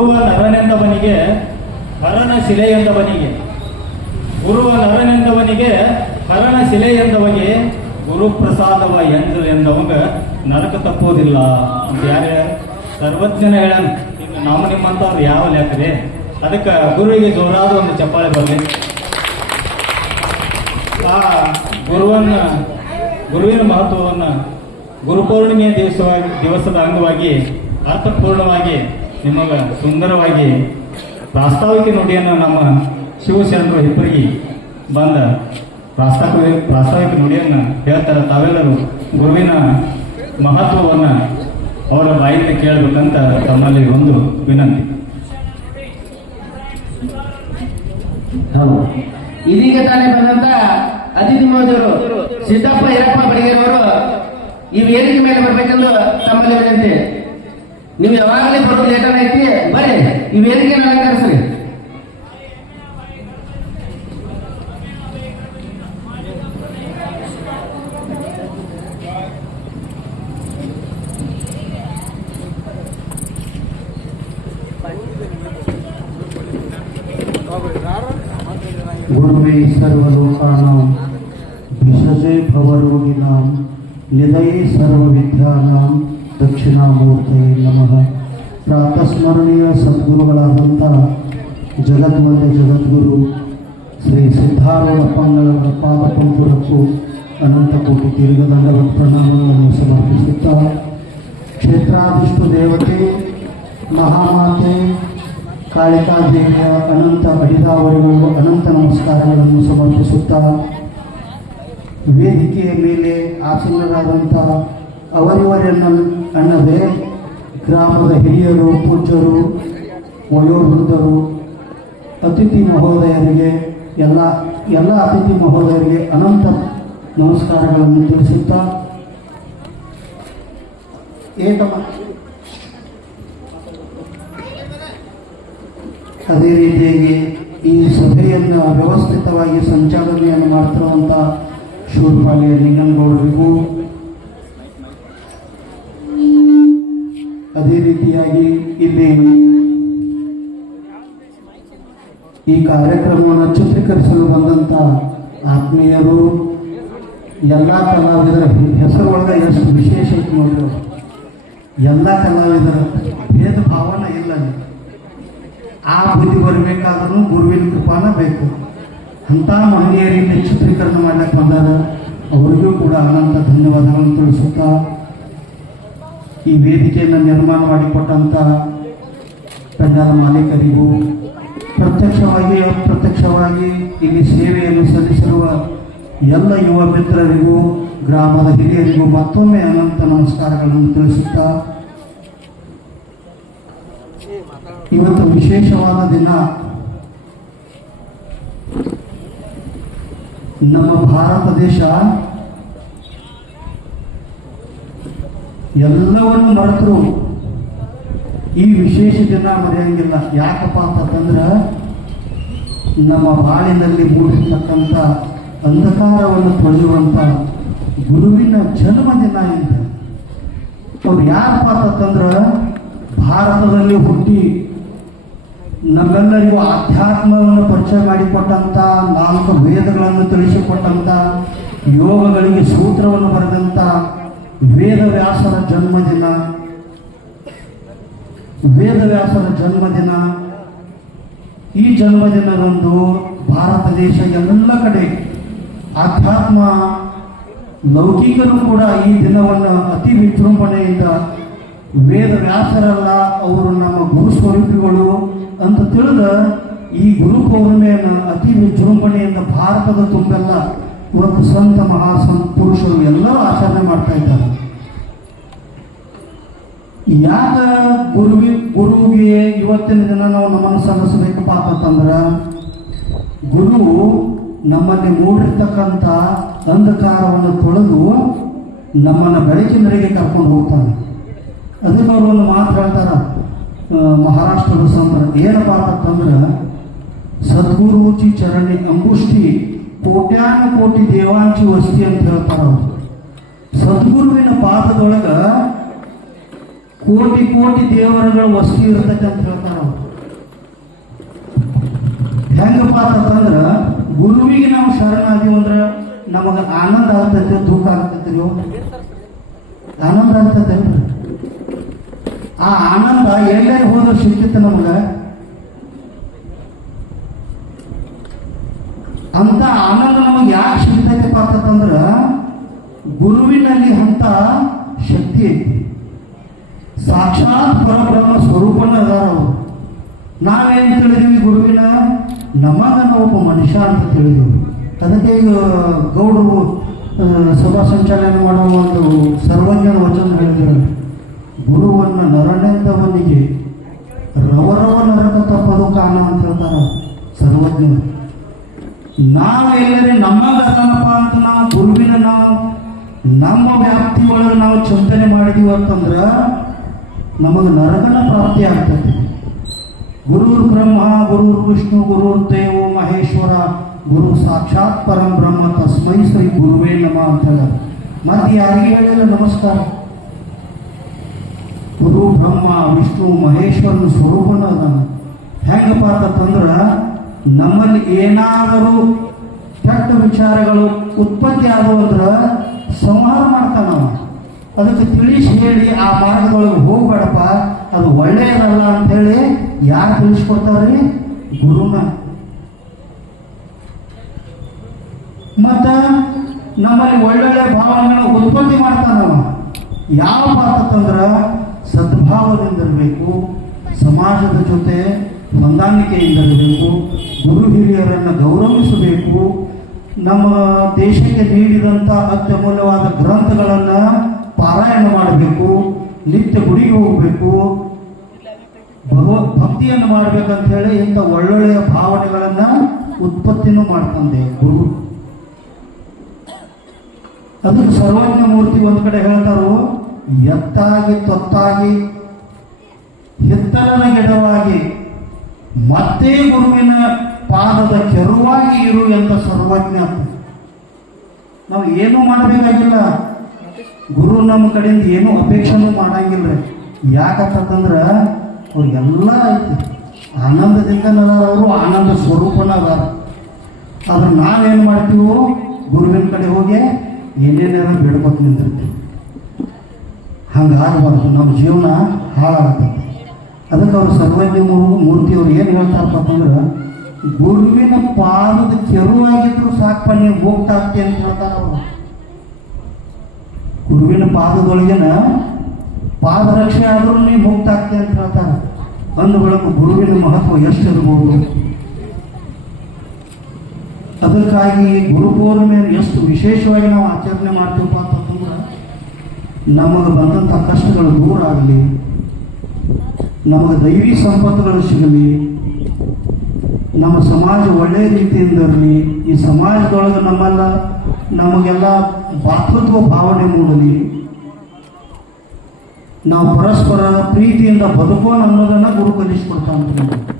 ಗುರುವ ನರನೆಂದವನಿಗೆ ಹರನ ಶಿಲೆ ಎಂದವನಿಗೆ ಗುರುವ ನರನೆಂದವನಿಗೆ ಹರನ ಶಿಲೆ ಎಂದವನಿಗೆ ಗುರುಪ್ರಸಾದವ ಎಂದು ಎಂದವಂಗ ನರಕ ತಪ್ಪೋದಿಲ್ಲ ಅಂತ ಯಾರು ಸರ್ವಜ್ಞನ ಹೇಳನ್ ಈಗ ನಾವು ನಿಮ್ಮಂತವ್ರು ಯಾವ ಲೆಕ್ಕದೆ ಅದಕ್ಕೆ ಗುರುವಿಗೆ ಜೋರಾದ ಒಂದು ಚಪ್ಪಾಳೆ ಬರಲಿ. ಆ ಗುರುವನ್ನ, ಗುರುವಿನ ಮಹತ್ವವನ್ನು ಗುರುಪೌರ್ಣಿಮೆಯ ದಿವಸವಾಗಿ, ದಿವಸದ ಅಂಗವಾಗಿ ಅರ್ಥಪೂರ್ಣವಾಗಿ ನಿಮಗ ಸುಂದರವಾಗಿ ಪ್ರಾಸ್ತಾವಿಕ ನುಡಿಯನ್ನು ನಮ್ಮ ಶಿವಶರಣರು ಹಿಪ್ಪರಿಗೆ ಬಂದ ಪ್ರಾಸ್ತಾವಿಕ ಪ್ರಾಸ್ತಾವಿಕ ನುಡಿಯನ್ನು ಹೇಳ್ತಾರೆ. ತಾವೆಲ್ಲರೂ ಗುರುವಿನ ಮಹತ್ವವನ್ನ ಅವರ ಬಾಯಿಂದ ಕೇಳಬೇಕಂತ ತಮ್ಮಲ್ಲಿ ಒಂದು ವಿನಂತಿ. ಇದೀಗ ತಾನೇ ಬಂದಂತ ಅತಿಥಿ ಮೋದಿಯವರು ಸಿದ್ದಪ್ಪ, ಈರಪ್ಪ, ಬಡಿಗೆರವರು ಈ ವೇದಿಕೆ ಮೇಲೆ ಬರಬೇಕೆಂದು ತಮ್ಮಲ್ಲಿ ವಿನಂತಿ. ನೀವು ಯಾವಾಗಲೇ ಬರೋದು ಲೇಟರ್ ಐತಿ ಬರ್ರಿ ಈ ವೇದಿಕೆ ಅಲಂಕರಿಸ್ರಿ गुरुवे सर्वलोकानां भिषजे भवरोगिणां निलये सर्वविद्यानां ದಕ್ಷಿಣಾಮೂರ್ತಯೇ ನಮಃ. ಪ್ರಾತಸ್ಮರಣೀಯ ಸದ್ಗುರುಗಳಾದಂಥ ಜಗದ್ವಂದ ಜಗದ್ಗುರು ಶ್ರೀ ಸಿದ್ಧಾರೂಢ ಪಂಗಳವರ ಪಾದ ಪಂಕುರಕ್ಕೂ ಅನಂತ ಕೋಟಿ ದೀರ್ಘದಂಡದ ಪ್ರಣಾಮಗಳನ್ನು ಸಮರ್ಪಿಸುತ್ತಾ ಕ್ಷೇತ್ರಾದಿಷ್ಟು ದೇವತೆ, ಮಹಾಮಾತೆ, ಕಾಳಿಕಾದೇವಿಯ ಅನಂತ ಬಡಿದಾವರಿಗೂ ಅನಂತ ನಮಸ್ಕಾರಗಳನ್ನು ಸಮರ್ಪಿಸುತ್ತಾ ವೇದಿಕೆಯ ಮೇಲೆ ಆಸೀನರಾದಂಥ ಅವರಿವರನ್ನ ಅನ್ನದೇ ಗ್ರಾಮದ ಹಿರಿಯರು, ಪೂಜ್ಯರು ವಯೋವೃದ್ಧರು ಅತಿಥಿ ಮಹೋದಯರಿಗೆ, ಎಲ್ಲ ಎಲ್ಲ ಅತಿಥಿ ಮಹೋದಯರಿಗೆ ಅನಂತ ನಮಸ್ಕಾರಗಳನ್ನು ತಿಳಿಸುತ್ತಾ, ಏಕಮ ಅದೇ ರೀತಿಯಾಗಿ ಈ ಸಭೆಯನ್ನು ವ್ಯವಸ್ಥಿತವಾಗಿ ಸಂಚಾಲನೆಯನ್ನು ಮಾಡ್ತಿರುವಂಥ ಶೂರ್ಪಾಲಿಯ ಲಿಂಗನಗೌಡರಿಗೂ ಅದೇ ರೀತಿಯಾಗಿ ಇಲ್ಲಿ ಈ ಕಾರ್ಯಕ್ರಮವನ್ನು ಚಿತ್ರೀಕರಿಸಲು ಬಂದಂಥ ಆತ್ಮೀಯರು, ಎಲ್ಲ ಕಲಾವಿದರ ಹೆಸರೊಳಗೆ ಎಷ್ಟು ವಿಶೇಷ ಐತಿ ನೋಡ್ರಿ ಎಲ್ಲ ಕಲಾವಿದರ ಭೇದ ಭಾವನೆ ಇಲ್ಲ. ಆ ಬುದ್ಧಿ ಬರಬೇಕಾದ್ರೂ ಗುರುವಿನ ಕೃಪಾನ ಬೇಕು. ಅಂಥ ಮಹನೀಯರಿಗೆ ಚಿತ್ರೀಕರಣ ಮಾಡ್ಲಿಕ್ಕೆ ಬಂದಾರ ಅವರಿಗೂ ಕೂಡ ಅನಂತ ಧನ್ಯವಾದಗಳನ್ನು ತಿಳಿಸುತ್ತಾ ಈ ವೇದಿಕೆಯನ್ನು ನಿರ್ಮಾಣ ಮಾಡಿಕೊಟ್ಟಂಥ ತಂಡದ ಮಾಲೀಕರಿಗೂ ಪ್ರತ್ಯಕ್ಷವಾಗಿ ಅಪ್ರತ್ಯಕ್ಷವಾಗಿ ಇಲ್ಲಿ ಸೇವೆಯನ್ನು ಸಲ್ಲಿಸಿರುವ ಎಲ್ಲ ಯುವ ಮಿತ್ರರಿಗೂ, ಗ್ರಾಮದ ಹಿರಿಯರಿಗೂ ಮತ್ತೊಮ್ಮೆ ಅನಂತ ನಮಸ್ಕಾರಗಳನ್ನು ತಿಳಿಸುತ್ತಾ, ಇವತ್ತು ವಿಶೇಷವಾದ ದಿನ. ನಮ್ಮ ಭಾರತ ದೇಶ ಎಲ್ಲವನ್ನು ಮರೆತರು. ಈ ವಿಶೇಷ ದಿನ ಮರೆಯಂಗಿಲ್ಲ. ಯಾಕಪ್ಪ ಅಂತಂದ್ರೆ ನಮ್ಮ ಬಾಳಿನಲ್ಲಿ ಮೂಡಿರ್ತಕ್ಕಂಥ ಅಂಧಕಾರವನ್ನು ತೊಳೆಯುವಂಥ ಗುರುವಿನ ಜನ್ಮದಿನ ಇದೆ. ಅವ್ರು ಯಾರಪ್ಪ ಅಂತಂದ್ರೆ ಭಾರತದಲ್ಲಿ ಹುಟ್ಟಿ ನಮ್ಮೆಲ್ಲರಿಗೂ ಆಧ್ಯಾತ್ಮವನ್ನು ಪರಿಚಯ ಮಾಡಿಕೊಟ್ಟಂಥ ನಾಲ್ಕು ವೇದಗಳನ್ನು ತಿಳಿಸಿಕೊಟ್ಟಂಥ ಯೋಗಗಳಿಗೆ ಸೂತ್ರವನ್ನು ಬರೆದಂಥ ವೇದವ್ಯಾಸರ ಜನ್ಮದಿನ. ವೇದವ್ಯಾಸರ ಜನ್ಮದಿನ. ಈ ಜನ್ಮದಿನದಂದು ಭಾರತ ದೇಶ ಎಲ್ಲ ಕಡೆ ಆಧ್ಯಾತ್ಮ ಲೌಕಿಕರು ಕೂಡ ಈ ದಿನವನ್ನು ಅತಿ ವಿಜೃಂಭಣೆಯಿಂದ ವೇದವ್ಯಾಸರಲ್ಲ ಅವರು ನಮ್ಮ ಗುರು ಸ್ವರೂಪಿಗಳು ಅಂತ ತಿಳಿದ ಈ ಗುರು ಪೌರ್ಣಿಮೆಯನ್ನು ಅತಿ ವಿಜೃಂಭಣೆಯಿಂದ ಭಾರತದ ತುಂಬೆಲ್ಲ. ಇವತ್ತು ಸಂತ ಮಹಾಸಂತ ಪುರುಷರು ಎಲ್ಲರೂ ಆಚರಣೆ ಮಾಡ್ತಾ ಯಾಕ ಗುರುವಿ ಗುರುವಿಗೆ ಇವತ್ತಿನ ದಿನ ನಾವು ನಮ್ಮನ್ನು ಸಲ್ಲಿಸಬೇಕಪ್ಪ ಅಂತಂದ್ರೆ, ಗುರು ನಮ್ಮಲ್ಲಿ ಮೂಡಿರ್ತಕ್ಕಂಥ ಅಂಧಕಾರವನ್ನು ತೊಳೆದು ನಮ್ಮನ್ನು ಬೆಳಕಿನರಿಗೆ ಕರ್ಕೊಂಡು ಹೋಗ್ತಾನೆ. ಅದಕ್ಕೆ ಅವರು ಒಂದು ಮಾತು ಹೇಳ್ತಾರ ಮಹಾರಾಷ್ಟ್ರದ ಸಂದ್ರ ಏನಪ್ಪ ಅಂತಂದ್ರೆ ಸದ್ಗುರುಚಿ ಚರಣಿ ಅಂಬುಷ್ಟಿ ಕೋಟ್ಯಾನು ಕೋಟಿ ದೇವಾಂಚಿ ವಸ್ತಿ ಅಂತ ಹೇಳ್ತಾರ ಸದ್ಗುರುವಿನ ಪಾದದೊಳಗ ಕೋಟಿ ಕೋಟಿ ದೇವರುಗಳ ವಸ್ತು ಇರ್ತೈತೆ ಅಂತ ಹೇಳ್ತಾರ ಅವ್ರು ಹೆಂಗಪ್ಪ ಅಂತಂದ್ರ ಗುರುವಿಗೆ ನಾವು ಶರಣಾದೀವಿ ಅಂದ್ರ ನಮಗ ಆನಂದ ಆಗ್ತೈತೆ, ದುಃಖ ಆಗ್ತೈತೆ ನೀವು ಆನಂದ ಆಗ್ತೈತೆ ಆ ಆನಂದ ಎಲ್ಲೇ ಹೋದ್ರೆ ಸಿಕ್ಕಿತ್ತು ನಮಗ. ಅಂತ ಆನಂದ ನಮಗೆ ಯಾಕೆ ಸಿಗ್ತೈತಪ್ಪ ಅಂತಂದ್ರ ಗುರುವಿನಲ್ಲಿ ಅಂತ ಶಕ್ತಿ ಐತಿ. ಸಾಕ್ಷಾತ್ ಪರಬ್ರಹ್ಮ ಸ್ವರೂಪನ ಅದಾರವು ನಾವೇನು ತಿಳಿದೀವಿ ಗುರುವಿನ? ನಮಗನ ಒಬ್ಬ ಮನುಷ್ಯ ಅಂತ ತಿಳಿದೆವು ಅದಕ್ಕೆ ಈಗ ಗೌಡರು ಸಭಾ ಸಂಚಾಲನೆ ಮಾಡುವ ಒಂದು ಸರ್ವಜ್ಞನ ವಚನ ಹೇಳಿದ್ರು ಗುರುವನ್ನ ನರನೆಂದವನಿಗೆ ರವರವ ನರಕ ತಪ್ಪದು ಕಾಣ ಅಂತ ಹೇಳ್ತಾರೆ ಸರ್ವಜ್ಞರು. ನಾವು ಎಲ್ಲರೇ ನಮ್ಮಗದನಪ್ಪ ಅಂತ ನಾವು ಗುರುವಿನ ನಾವು, ನಮ್ಮ ವ್ಯಾಪ್ತಿ ಒಳಗೆ ನಾವು ಚಿಂತನೆ ಮಾಡಿದೀವಿ ಅಂತಂದ್ರ ನಮಗೆ ನರಕನ ಪ್ರಾಪ್ತಿ ಆಗ್ತದೆ. ಗುರುರ್ ಬ್ರಹ್ಮ, ಗುರುರ್ ವಿಷ್ಣು, ಗುರುರ್ ದೇವೋ, ಮಹೇಶ್ವರ, ಗುರು ಸಾಕ್ಷಾತ್ ಪರಂ ಬ್ರಹ್ಮ, ತಸ್ಮೈ ಶ್ರೀ ಗುರುವೇ ನಮ ಅಂತ ಹೇಳ್ಯಾರ ಮತ್ತೆ ಯಾರಿಗೆ ನಮಸ್ಕಾರ? ಗುರು, ಬ್ರಹ್ಮ, ವಿಷ್ಣು, ಮಹೇಶ್ವರನ ಸ್ವರೂಪನ ಅದಾನ ಹೆಂಗಪ್ಪ ಅಂತಂದ್ರೆ ನಮ್ಮಲ್ಲಿ ಏನಾದರೂ ಕೆಟ್ಟ ವಿಚಾರಗಳು ಉತ್ಪತ್ತಿ ಆದವು ಅಂದ್ರೆ ಸಂಹಾರ ಮಾಡ್ತಾನವ. ಅದಕ್ಕೆ ತಿಳಿಸಿ ಹೇಳಿ, ಆ ಮಾರ್ಗದೊಳಗೆ ಹೋಗ್ಬೇಡಪ್ಪ. ಅದು ಒಳ್ಳೆಯದಲ್ಲ ಅಂತೇಳಿ ಯಾರು ತಿಳಿಸ್ಕೊಡ್ತಾರ್ರಿ? ಗುರುನ. ಮತ್ತ ನಮ್ಮಲ್ಲಿ ಒಳ್ಳೊಳ್ಳೆ ಭಾವನೆಗಳನ್ನ ಉತ್ಪತ್ತಿ ಮಾಡ್ತಾನವ. ಯಾವ ಪಾತ್ರ ಸದ್ಭಾವದಿಂದ ಇರಬೇಕು, ಸಮಾಜದ ಜೊತೆ ಹೊಂದಾಣಿಕೆಯಿಂದಿರಬೇಕು ಗುರು ಹಿರಿಯರನ್ನು ಗೌರವಿಸಬೇಕು, ನಮ್ಮ ದೇಶಕ್ಕೆ ನೀಡಿದಂಥ ಅತ್ಯಮೂಲ್ಯವಾದ ಗ್ರಂಥಗಳನ್ನು ಪಾರಾಯಣ ಮಾಡಬೇಕು, ನಿತ್ಯ ಗುಡಿಗೆ ಹೋಗಬೇಕು ಭಗವತ್ ಭಕ್ತಿಯನ್ನು ಮಾಡ್ಬೇಕಂತ ಹೇಳಿ ಇಂಥ ಒಳ್ಳೊಳ್ಳೆಯ ಭಾವನೆಗಳನ್ನ ಉತ್ಪತ್ತಿನೂ ಮಾಡ್ತಂದೆ ಗುರು ಅದಕ್ಕೆ ಸರ್ವಜ್ಞ ಮೂರ್ತಿ ಒಂದು ಕಡೆ ಹೇಳ್ತಾರೋ, ಎತ್ತಾಗಿ ತೊತ್ತಾಗಿ, ಹಿತ್ತಲನ ಗಿಡವಾಗಿ ಮತ್ತೆ ಗುರುವಿನ ಪಾದದ ಕೆರುವಾಗಿ ಇರು ಎಂತ ಸರ್ವಜ್ಞ. ನಾವು ಏನೂ ಮಾಡಬೇಕಾಗಿಲ್ಲ ಗುರು ನಮ್ಮ ಕಡೆಯಿಂದ ಏನೂ ಅಪೇಕ್ಷೆನೂ ಮಾಡಂಗಿಲ್ಲ ಯಾಕಂತಂದ್ರ ಅವ್ರಿಗೆಲ್ಲ ಐತಿ. ಆನಂದದಿಂದ ಅವರು, ಆನಂದ ಸ್ವರೂಪನ ಅದಾರ. ಆದ್ರೆ ನಾವೇನು ಮಾಡ್ತೀವೋ, ಗುರುವಿನ ಕಡೆ ಹೋಗಿ ಏನೇನಾರ ಬೇಡ್ಬೇಕು ನಿಂದಿರ್ತೀವಿ ಹಂಗಾಗಬಾರ್ದು, ನಮ್ಮ ಜೀವನ ಹಾಳಾಗತ್ತೆ. ಅದಕ್ಕೆ ಅವರು ಸರ್ವಜ್ಞ ಮೂರ್ತಿಯವ್ರು ಮೂರ್ತಿಯವರು ಏನು ಹೇಳ್ತಾರಪ್ಪ ಅಂತಂದ್ರೆ ಗುರುವಿನ ಪಾದದ ಕೆರುವಾಗಿದ್ರು ಸಾಕಪ್ಪ ನೀವು ಹೋಗ್ತಾ ಅಂತ ಹೇಳ್ತಾರೆ ಅವರು. ಗುರುವಿನ ಪಾದದೊಳಗಿನ ಪಾದರಕ್ಷೆ ಆದರೂ ನೀವು ಹೋಗ್ತಾಗ್ತಿ ಅಂತ ಹೇಳ್ತಾರೆ. ಅಂದ ಬೆಳಕು ಗುರುವಿನ ಮಹತ್ವ ಎಷ್ಟಿರ್ಬೋದು ಅದಕ್ಕಾಗಿ ಗುರು ಎಷ್ಟು ವಿಶೇಷವಾಗಿ ನಾವು ಆಚರಣೆ ಮಾಡ್ತೀವಪ್ಪ ಅಂತಂದ್ರೆ, ನಮಗೆ ಬಂದಂಥ ಕಷ್ಟಗಳು ದೂರ ಆಗಲಿ, ನಮಗೆ ದೈವಿ ಸಂಪತ್ತುಗಳು ಸಿಗಲಿ, ನಮ್ಮ ಸಮಾಜ ಒಳ್ಳೆಯ ರೀತಿಯಿಂದ ಇರಲಿ, ಈ ಸಮಾಜದೊಳಗೆ ನಮ್ಮೆಲ್ಲ ನಮಗೆಲ್ಲ ಭಾತೃತ್ವ ಭಾವನೆ ಮೂಡಲಿ. ನಾವು ಪರಸ್ಪರ ಪ್ರೀತಿಯಿಂದ ಬದುಕೋಣ ಅನ್ನೋದನ್ನು ಗುರು ಕಲಿಸ್ಕೊಡ್ತಾನೆ